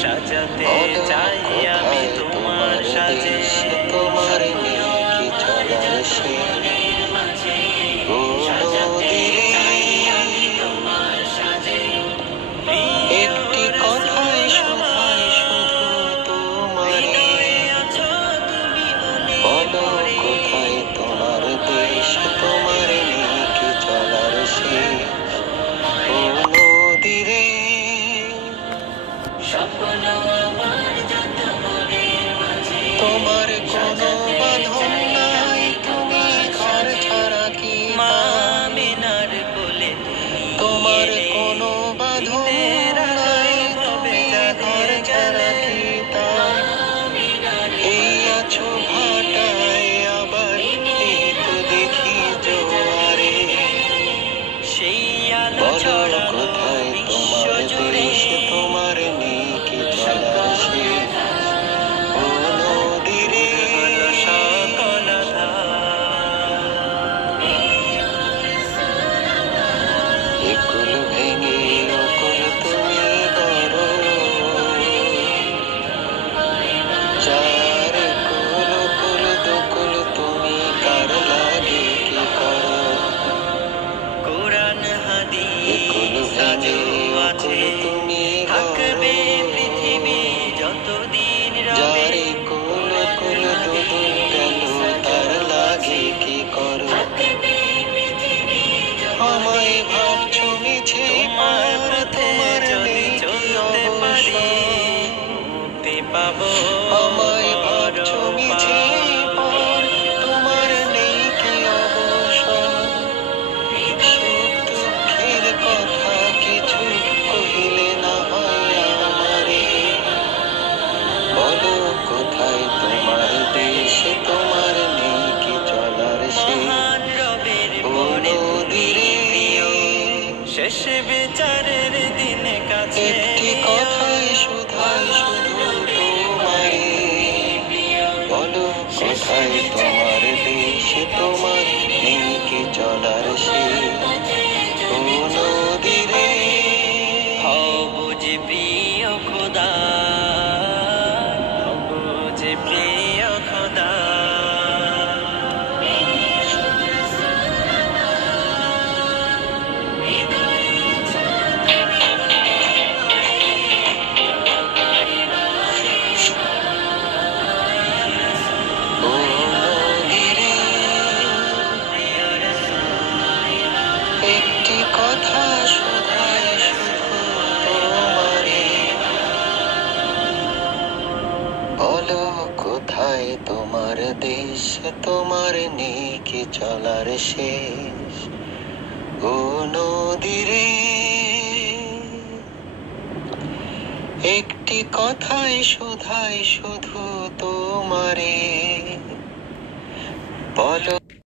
সাজাতে চাই আমি তোমার সাজে, তোমার নেকি চলার শেষ। সাজাতে চাই আমি তোমার সাজে, একটি কথাই শোনাই শুধু তোমারে, বলো কোথায় তোমার দেশ, তোমার নেকি চলার শেষ। ও নদীরে স্বপ্ন আমার যত মনের মাঝে, তোমার কোনো বাঁধন নাই, তুমি ঘর ছাড়া কি মামিনার বলে, তোমার কোনো বাঁধন নাই, তুমি ঘর ছাড়া কি তাই। এই আছো ভাটায় আবার এই তো দেখি জোয়ারে, সেই আলো ছড়ানো বিশ্ব জুড়ে, তোমার নেকি চলার শেষ। ও নদীরে হলো সকল একুল ভেঙে অকুল তুমি করো, চার কুল কুল দুকুল তুমি কার লাগে কি করো। কোরআন হাদিস ভেঙে অকুল তুমি থাকবে পৃথিবী যতদিন রবে, কুল কুল দুদুল গেল তার লাগে কি করো। আমায় ভাবছো মিছে তোমার, তোমার নেই কি অবসর, মুক্তি পাবো। আমায় ভাবছো মিছে তোমার নেই কি অবসর, সুখ দুঃখের কথা কিছু কহিলে না হয় আমারে, বলো কোথায় তোমার দেশ, তোমার নেই কি চলার শেষ। ও নদীরে শেষ বিচারের দিন কাছে, একটি কথাই শুধাই শুধু তোমারে, বলো কোথায় তোমার দেশ, তোমার নেই কি চলার শেষ। ও নদীরে হও বুঝি প্রিয় খোদা, হও বুঝি প্রিয় খোদা। ও নদীরে একটি কথা শুধাই শুধু তোমারে, বলো কোথায় তোমার দেশ, তোমার নেকি চলার শেষ। ও নদীরে একটি কথাই শুধাই শুধু তোমারে, বলো